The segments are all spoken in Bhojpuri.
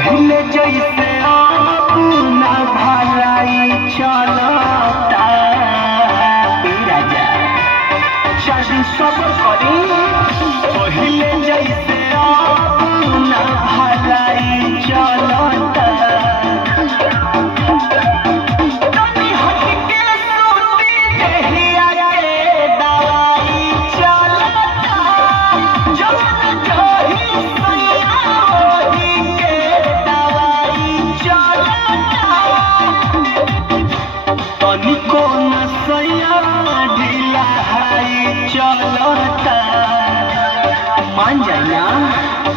पहले जैसे अब ना भलाई चलता ए राजा शादी सब करी पहले जैसे अब ना भलाई चलता तनी हट के सूती देहिया के दवाई चलता जवन जही सैया ओही के दवाई चलता तनिको न सैया ढीला हाई चलता मान जाए ना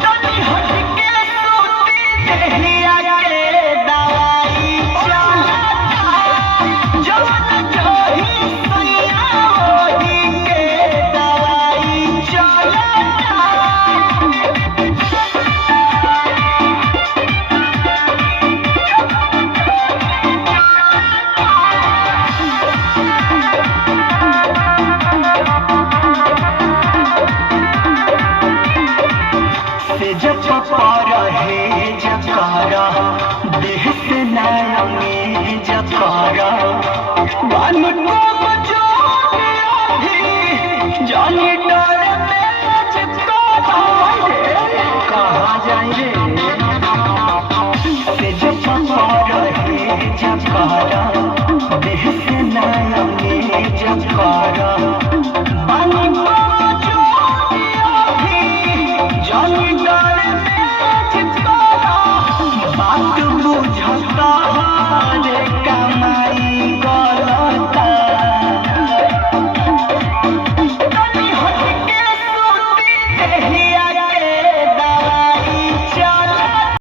तनी हट के सूती देहिया के दवाई चलता जवन जही सैया ओही के दवाई चलता से जब पर है जकारा देह से नरंगे जकारा मन को